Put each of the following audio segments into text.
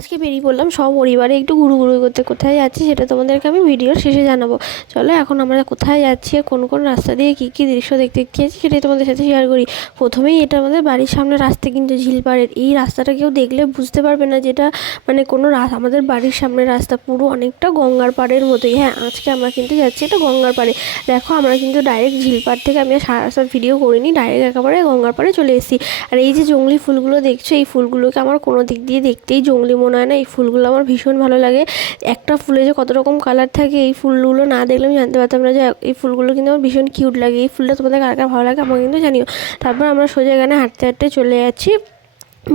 আজকে বেরিয়ে পড়লাম, সব পরিবারে একটু ঘুরু ঘুরু করতে কোথায় যাচ্ছি সেটা তোমাদেরকে আমি ভিডিওর শেষে জানাব। চলো এখন আমরা কোথায় যাচ্ছি আর কোন কোন রাস্তা দিয়ে কী কী দৃশ্য দেখতে যাচ্ছি সেটাই তোমাদের সাথে শেয়ার করি। প্রথমেই এটা আমাদের বাড়ির সামনে রাস্তা কিন্তু ঝিলপাড়ের। এই রাস্তাটা কেউ দেখলে বুঝতে পারবে না যেটা মানে কোনো আমাদের বাড়ির সামনে রাস্তা পুরো অনেকটা গঙ্গার পাড়ের মতোই। হ্যাঁ আজকে আমরা কিন্তু যাচ্ছি এটা গঙ্গার পাড়ে। দেখো আমরা কিন্তু ডাইরেক্ট ঝিলপাড় থেকে আমি সারা রাস্তার ভিডিও করিনি ডাইরেক্ট একেবারে গঙ্গার পাড়ে চলে এসেছি। আর এই যে জঙ্গলি ফুলগুলো দেখছ, এই ফুলগুলোকে আমার কোনো দিক দিয়ে দেখতেই জঙ্গলি মনে হয় না, এই ফুলগুলো আমার ভীষণ ভালো লাগে। একটা ফুলে যে কত রকম কালার থাকে, এই ফুলগুলো না দেখলে আমি জানতে পারতাম না যে এই ফুলগুলো কিন্তু আমার ভীষণ কিউট লাগে। এই ফুলটা তোমাদের কার কার ভালো লাগে আমাকে কিন্তু জানিও। তারপর আমরা সোজা এখানে হাঁটতে হাঁটতে চলে যাচ্ছি।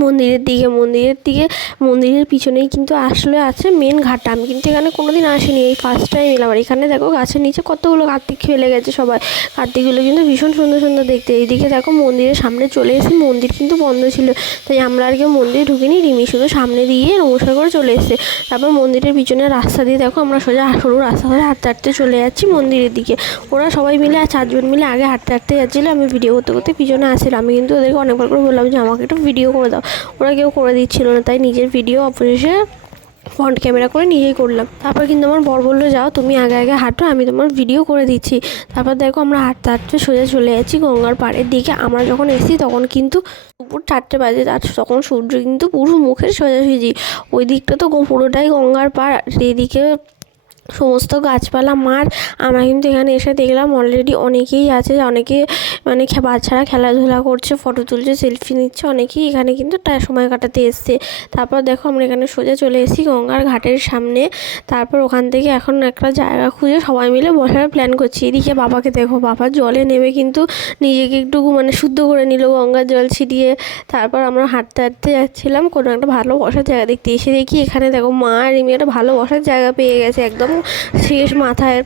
মন্দিরের দিকে মন্দিরের দিকে, মন্দিরের পিছনেই কিন্তু আসলে আছে মেন ঘাটটা আমি কিন্তু এখানে কোনো দিন আসিনি, এই ফার্স্ট টাইম এলাম। আর এখানে দেখো গাছের নিচে কতগুলো কার্তিক ফেলে গেছে সবাই। কার্তিকগুলো কিন্তু ভীষণ সুন্দর সুন্দর দেখতে। এইদিকে দেখো মন্দিরের সামনে চলে এসেছি মন্দির কিন্তু বন্ধ ছিল। তাই আমরা আর কেউ মন্দিরে ঢুকিনি। রিমি শুধু সামনে দিয়ে নমস্কার করে চলে এসেছে। তারপর মন্দিরের পিছনে রাস্তা দিয়ে দেখো আমরা সোজা সরু রাস্তা ধরে হাঁটতে হাঁটতে চলে যাচ্ছি মন্দিরের দিকে। ওরা সবাই মিলে আর চারজন মিলে আগে হাঁটতে হাঁটতে যাচ্ছিল। আমি ভিডিও করতে করতে পিছনে আসছিলাম আমি কিন্তু ওদেরকে অনেকবার করে বললাম যে, আমাকে একটু ভিডিও করে দাও। ওরা কেউ করে দিচ্ছিল না, তাই নিজের ভিডিও অবশেষে ফ্রন্ট ক্যামেরা করে নিজেই করলাম। তারপর কিন্তু আমার বর বলল, যাও, তুমি আগে আগে হাঁটো, আমি তোমার ভিডিও করে দিচ্ছি। তারপর দেখো আমরা হাঁটতে হাঁটতে সোজা চলে যাচ্ছি গঙ্গার পাড়ের দিকে। আমরা যখন এসেছি তখন কিন্তু দুপুর চারটে বাজে আর তখন সূর্য কিন্তু পুরো মুখের সোজাসুজি। ওই দিকটা তো পুরোটাই গঙ্গার পাড়, আর এদিকে সমস্ত গাছপালা মাঠ আমরা কিন্তু এখানে এসে দেখলাম অলরেডি অনেকেই আছে, অনেকে মানে বাচ্চারা খেলাধুলা করছে ফটো তুলছে সেলফি নিচ্ছে, অনেকেই এখানে কিন্তু সময় কাটাতে এসছে। তারপর দেখো আমরা এখানে সোজা চলে এসেছি গঙ্গার ঘাটের সামনে। তারপর ওখান থেকে এখন একটা জায়গা খুঁজে সবাই মিলে বসার প্ল্যান করছি। এদিকে বাবাকে দেখো, বাবা জলে নেমে কিন্তু নিজেকে একটু মানে শুদ্ধ করে নিল, গঙ্গার জল ছিটিয়ে। তারপর আমরা হাঁটতে হাঁটতে যাচ্ছিলাম, কোনো একটা ভালো বসার জায়গা দেখতে। এসে দেখি এখানে দেখো মা আর রিমি একটা ভালো বসার জায়গা পেয়ে গেছে, একদম শেষ মাথায়।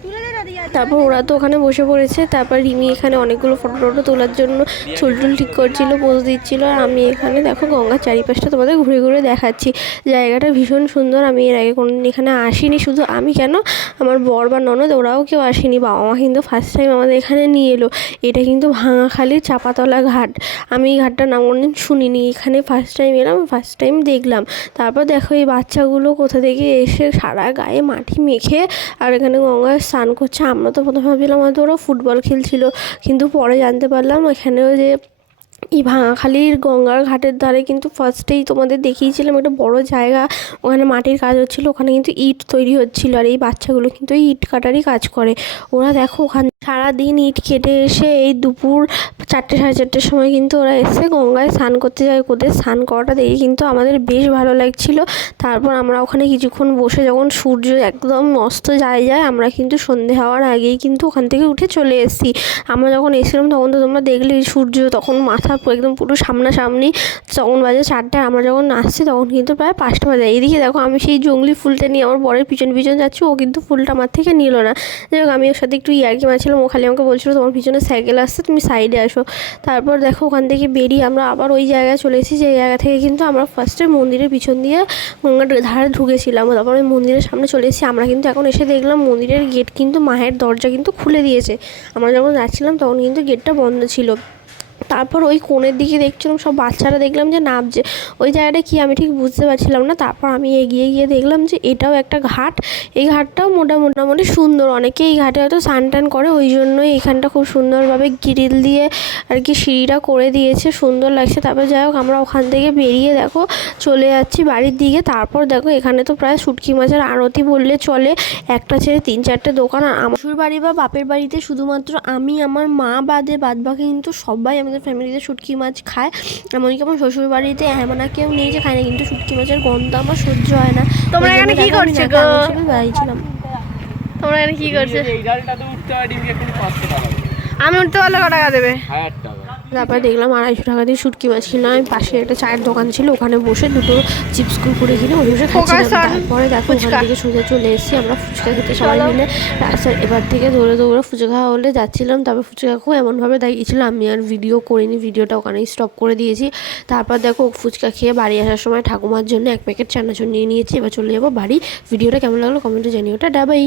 তারপর ওরা তো ওখানে বসে পড়েছে। তারপর রিমি এখানে অনেকগুলো ফটো টটো তোলার জন্য চুল টুল ঠিক করছিল পোজ দিচ্ছিল। আর আমি এখানে দেখো গঙ্গার চারিপাশটা তোমাদের ঘুরে ঘুরে দেখাচ্ছি। জায়গাটা ভীষণ সুন্দর, আমি এর আগে কোনোদিন এখানে আসিনি। শুধু আমি কেন? আমার বর বা ননদ, ওরাও কেউ আসেনি। বাবা মা কিন্তু ফার্স্ট টাইম আমাদের এখানে নিয়ে এলো। এটা কিন্তু ভাঙাখালির চাপাতলা ঘাট। আমি এই ঘাটটার নাম কোনোদিন শুনিনি। এখানে ফার্স্ট টাইম এলাম ফার্স্ট টাইম দেখলাম। তারপর দেখো এই বাচ্চাগুলো কোথা থেকে এসে সারা গায়ে মাটি মেখে আর এখানে গঙ্গায় স্নান করছে। আমরা তো প্রথমে ভাবছিলাম হয়তো ওরা ফুটবল খেলছিল, কিন্তু পরে জানতে পারলাম এখানেও যে এই ভাঙাখালির গঙ্গার ঘাটের ধারে কিন্তু ফার্স্টেই তোমাদের দেখিয়েছিলাম একটা বড় জায়গা, ওখানে মাটির কাজ হচ্ছিল, ওখানে কিন্তু ইট তৈরি হচ্ছিল আর এই বাচ্চাগুলো কিন্তু ইট কাটারই কাজ করে। ওরা দেখো ওখান সারাদিন ইট কেটে এসে এই দুপুর চারটে সাড়ে চারটের সময় কিন্তু ওরা এসে গঙ্গায় স্নান করতে যায়। ওদের স্নান করাটা দেখে কিন্তু আমাদের বেশ ভালো লাগছিল। তারপর আমরা ওখানে কিছুক্ষণ বসে যখন সূর্য একদম অস্ত যায় যায়, আমরা কিন্তু সন্ধে হওয়ার আগেই কিন্তু ওখান থেকে উঠে চলে এসেছি। আমরা যখন এসেছিলাম তখন তো তোমরা দেখলে সূর্য তখন মাথা একদম পুরো সামনাসামনি তখন বাজে চারটে, আমরা যখন আসছি তখন কিন্তু প্রায় পাঁচটা বাজে। এইদিকে দেখো আমি সেই জঙ্গলি ফুলটা নিয়ে আমার বরের পিছন পিছন যাচ্ছি, ও কিন্তু ফুলটা আমার থেকে নিল না। যাই হোক, আমি ওর সাথে একটু ইয়ার্কি মারছিলাম ও খালি আমাকে বলছিল তোমার পিছনে সাইকেল আসছে, তুমি সাইডে আসো। তারপর দেখো, ওখান থেকে বেরিয়ে আমরা আবার ওই জায়গায় চলে এসেছি যে জায়গা থেকে কিন্তু আমরা ফার্স্টে মন্দিরের পিছন দিয়ে গঙ্গার ধারে ঢুকেছিলাম। তারপর ওই মন্দিরের সামনে চলে এসেছি। আমরা কিন্তু এখন এসে দেখলাম, মন্দিরের গেট কিন্তু মায়ের দরজা কিন্তু খুলে দিয়েছে। আমরা যখন যাচ্ছিলাম, তখন কিন্তু গেটটা বন্ধ ছিল। তারপর ওই কোণের দিকে দেখছিলাম, সব বাচ্চারা দেখলাম যে নামছে ওই জায়গাটা কি আমি ঠিক বুঝতে পারছিলাম না। তারপর আমি এগিয়ে গিয়ে দেখলাম যে এটাও একটা ঘাট। এই ঘাটটাও মোটা মোটামুটি সুন্দর। অনেকে এই ঘাটে হয়তো স্নান টান করে, ওই জন্যই এখানটা খুব সুন্দরভাবে গ্রিল দিয়ে আর কি সিঁড়িটা করে দিয়েছে। সুন্দর লাগছে। তারপর যাই হোক, আমরা ওখান থেকে বেরিয়ে দেখো, চলে যাচ্ছি বাড়ির দিকে। তারপর দেখো, এখানে তো প্রায় শুটকি মাছের আড়তি বললে চলে। একটা ছেড়ে তিন চারটে দোকান। আমার বাড়ি বা বাপের বাড়িতে শুধুমাত্র আমি, আমার মা বাদে বাদ বাকি কিন্তু সবাই আমাদের ফ্যামিলিতে শুটকি মাছ খায়। এমনকি আমার শ্বশুর বাড়িতে এমন কেউ নেই যে খায় না কিন্তু শুটকি মাছের গন্ধ আমার সহ্য হয় না। তোমরা এখানে কি করছ গো? বেরিয়েছিলাম তোমরা এখানে কি করছ? আমি উঠতে পারলে ক টাকা দেবে? হাজার টাকা। তারপরে দেখলাম আড়াইশো টাকা দিয়ে শুটকি মাছ কিনা আমি পাশে একটা চায়ের দোকান ছিল ওখানে বসে দুটো চিপস কুরকুরে কিনে ওই বসে খাচ্ছিলাম। তারপরে দেখো ওখান থেকে সোজা চলে এসেছি আমরা ফুচকা খেতে সবাই মিলে। রাস্তার এবার থেকে দৌড়ে দৌড়ে ফুচকা খাওয়া হলে যাচ্ছিলাম তারপর ফুচকা খুব এমনভাবে দাঁড়িয়েছিল আমি আর ভিডিও করিনি ভিডিওটা ওখানেই স্টপ করে দিয়েছি। তারপর দেখো ফুচকা খেয়ে বাড়ি আসার সময় ঠাকুমার জন্য এক প্যাকেট চানাচুর নিয়ে নিয়েছি এবার চলে যাব বাড়ি। ভিডিওটা কেমন লাগল কমেন্টে জানিও। ওটা ডাবাই